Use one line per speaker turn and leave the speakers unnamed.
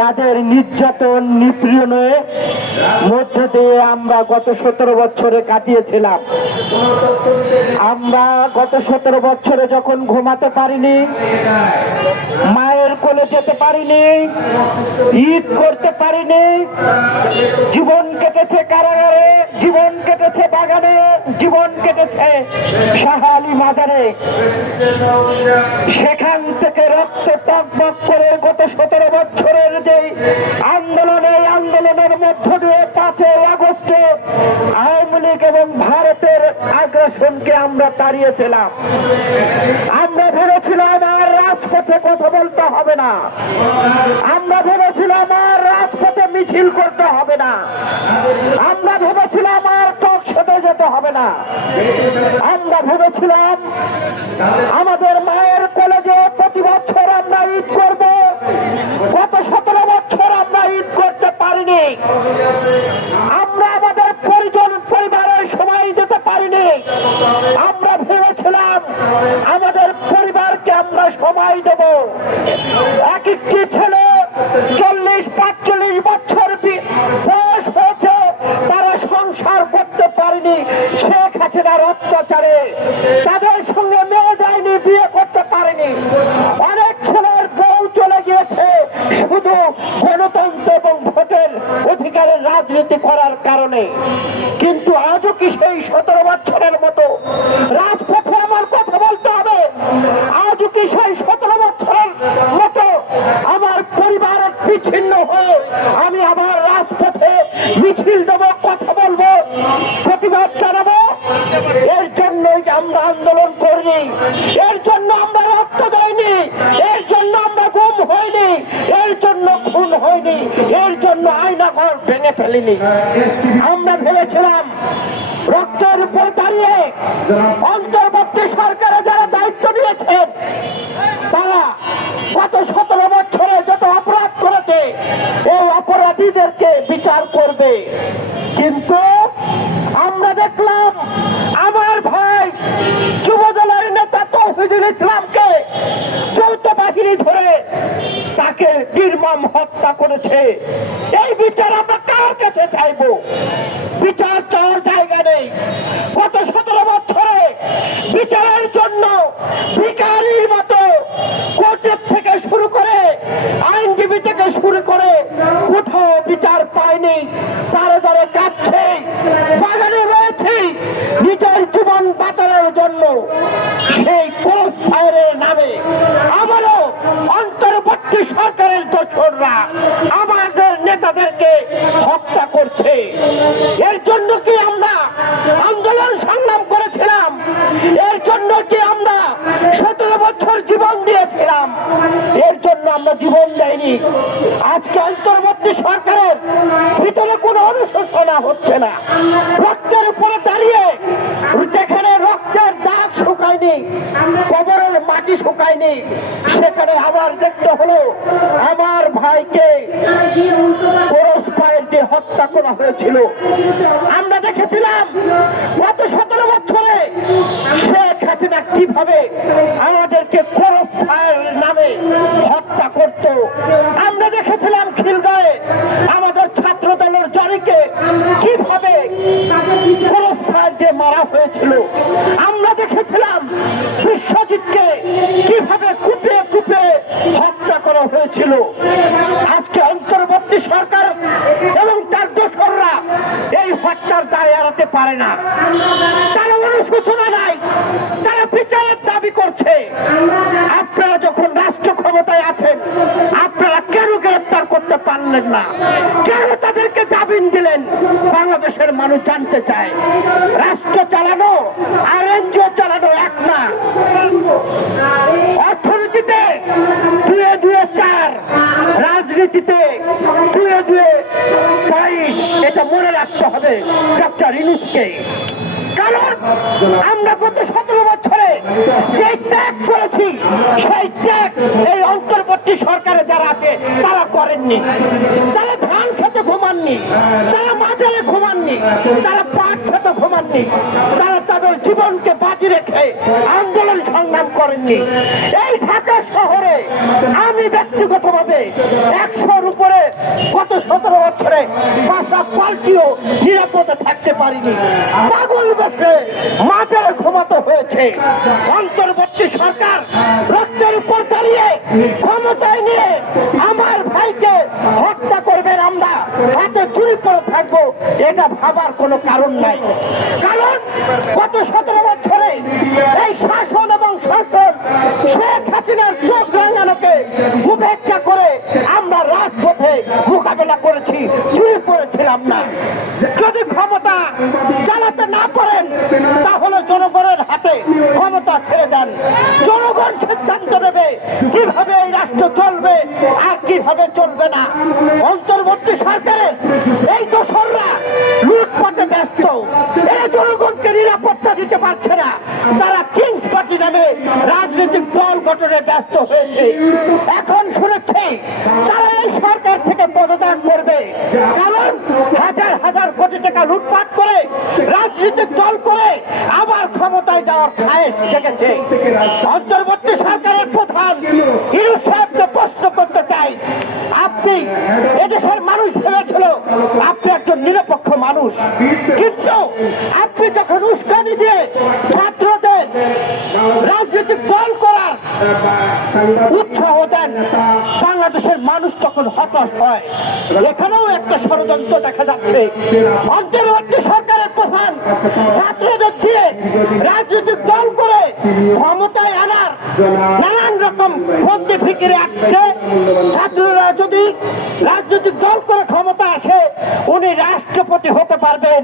তাদের নির্যাতন নিপীড়নের মধ্য দিয়ে আমরা গত সতেরো বছরে কাটিয়েছিলাম। আমরা গত সতেরো বছরে যখন ঘুমাতে পারিনি, মায়ের কোলে যেতে পারিনি, ঈদ করতে পারিনি, জীবন কেটেছে কারাগারে, জীবন কেটেছে বাগানে, জীবন কেটেছে শাহালি মাজারে। সেখান থেকে রক্ত টকবক করে গত সতেরো বছরের যে আন্দোলন আন্দোলনের মধ্য দিয়ে পাঁচই আগস্টে আওয়ামী লীগ এবং ভারতের আগ্রাসনকে আমরা তাড়িয়েছিলাম। আমরা ভেবেছিলাম আর রাজপথে কথা বলতে হবে। না। আমরা ভেবেছিলাম আর রাজপথে মিছিল করতে হবে না। আমরা ভেবেছিলাম আর টক শোতে যেতে হবে না। আমরা ভেবেছিলাম আমাদের মায়ের কলেজে প্রতি বছর আমরা ঈদ করব। গত সতেরো বছর আমরা ঈদ করতে পারিনি। আমরা আমাদের পরিজন পরিবারের সময় দিতে পারিনি আমরা ভেবেছিলাম আমাদের পরিবারকে আমরা সময় দেব এক একটি ছেলে চল্লিশ পাঁচচল্লিশ বছর বি- বয়স হয়েছে, তারা সংসার করতে পারেনি, শেখ অত্যাচারে। তাদের সঙ্গে মেয়ে বিয়ে করতে পারেনি। অনেক ছেলের বউ চলে গিয়েছে, শুধু গণতন্ত্র এবং ভোটের অধিকারের রাজনীতি করার কারণে। কিন্তু আজও কি সেই সতেরো বছরের মতো রাজপথে আমার কথা বলতে হবে আজও কি সেই সতেরো বছরের মতো আমার পরিবার বিচ্ছিন্ন হয়ে আমি আবার রাজপথে মিছিল দেব কথা বলব প্রতিবাদ জানাব এর জন্যই আমরা আন্দোলন করিনি এর জন্য আমরা রক্ত দেয়নি এর জন্য আমরা গুম হয়নি এর জন্য খুন হয়নি এর জন্য আয়না ঘর ভেঙে ফেলিনি। আমরা ভেবেছিলাম রক্তের উপর দাঁড়িয়ে অন্তর্বর্তী সরকারে যারা দায়িত্ব নিয়েছেন তারা গত নির্মম হত্যা করেছে। এই বিচার আমরা কার কাছে চাইব? বিচার চাওয়ার জায়গা নেই। গত সতেরো বছরে বিচারের জন্য ভিকারির মতো কোর্টের থেকে শুরু করে, আইনজীবী থেকে শুরু করে কোথাও বিচার পায়নি তারে তারে কাটছে বাগানে রয়েছে নিজের জীবন বাঁচানোর জন্য। সেই ক্রস ফায়ারের নামে সরকারের দোসররা আমাদের নেতাদেরকে হত্যা করছে। এর জন্য কি আমরা আন্দোলন সংগ্রাম করেছিলাম? এর জন্য কি আমরা সতেরো বছর জীবন দিয়েছিলাম? এর জন্য আমরা জীবন দেয়নি। আজকে অন্তর্বর্তী সরকারের ভিতরে কোনো অনুশোচনা হচ্ছে না। রক্তের উপরে দাঁড়িয়ে যেখানে রক্তের দাগ শুকায়নি কবরের শুকায়নি সেখানে আবার দেখতে হলো, আমার ভাইকে হত্যা করা হয়েছিল। আমরা দেখেছিলাম, গত সতেরো বছরে শেখ হাসিনা কীভাবে আমাদেরকে করস ফায়ার নামে হত্যা করত। আমরা দেখেছিলাম খিলগাঁয়ে আমাদের ছাত্র দলের জরিকে কীভাবে করস ফায়ার দিয়ে মারা হয়েছিল। হত্যার দায় এড়াতে পারে না। তারা অনুশোচনা নাই, তারা বিচারের দাবি করছে। আপনারা যখন রাষ্ট্র ক্ষমতায় আছেন, আপনারা কেন গ্রেফতার করতে পারলেন না? কেন তাদেরকে জামিন দিলেন? বাংলাদেশের মানুষ জানতে চায়। রাষ্ট্র চালানো, আর এনজিও চালানো এক না। অর্থনীতিতে দুয়ে দুয়ে রাজনীতিতে দুয়ে দুয়ে বাইশ এটা মনে রাখতে হবে ডক্টর ইনুসকে। আমরা গত সতেরো বছরে যে ত্যাগ করেছি, সেই ত্যাগ এই অন্তর্বর্তী সরকারে যারা আছে, তারা করেননি। তারা ধান খেতে ঘুমাননি, তারা মাজারে ঘুমাননি, তারা পাট খেতে ঘুমাননি, তারা তাদের জীবনকে বাজি রেখে আন্দোলন করেননি। এই ঢাকা শহরে আমি ব্যক্তিগতভাবে একশোর উপরে গত সতেরো বছরে বাসা পাল্টিও নিরাপদে থাকতে পারিনি। পাগল বসে মাঝে ঘুমাতে হয়েছে। অন্তর্বর্তী সরকার রক্তের উপর দাঁড়িয়ে ক্ষমতায় নিয়ে আমার ভাইকে হত্যা করবেন আমরা। হাতে চুরি পরে থাকব, এটা ভাবার কোনো কারণ নাই। কারণ গত সতেরো তাহলে জনগণের হাতে ক্ষমতা ছেড়ে দেন। জনগণ সিদ্ধান্ত নেবে কীভাবে এই রাষ্ট্র চলবে আর কীভাবে চলবে না। অন্তর্বর্তী সরকারের এই দোসররা লুটপাটে ব্যস্ত। এরা জনগণকে নিরাপত্তা দিতে পারছে না। তারা কিংস পার্টি নামে রাজনৈতিক দল গঠনে ব্যস্ত হয়েছে। এখন শুনেছি তারা থেকে পদত্যাগ করবে। কারণ হাজার হাজার কোটি টাকা লুটপাট করে রাজনৈতিক দল করে আবার ক্ষমতায় যাওয়ার খায়েশ জেগেছে। অন্তর্বর্তী সরকারের প্রধান ইরু সাহেবকে প্রশ্ন করতে চাই, আপনি এদেশের মানুষ ভেবেছিল আপনি একজন নিরপেক্ষ মানুষ। কিন্তু আপনি যখন উস্কানি দিয়ে ছাত্রদের রাজনৈতিক দল করার দেন, বাংলাদেশের মানুষ তখন হতাশ হয়। এখানেও একটা ষড়যন্ত্র দেখা যাচ্ছে। অন্তর্বর্তী সরকারের প্রধান ছাত্রদের দিয়ে রাজনৈতিক দল করে ক্ষমতায় আনার নানান রকম বন্দি ফিকিরে আসছে। ছাত্ররা যদি রাজনৈতিক দল করে ক্ষমতা আসে, উনি রাষ্ট্রপতি হতে পারবেন।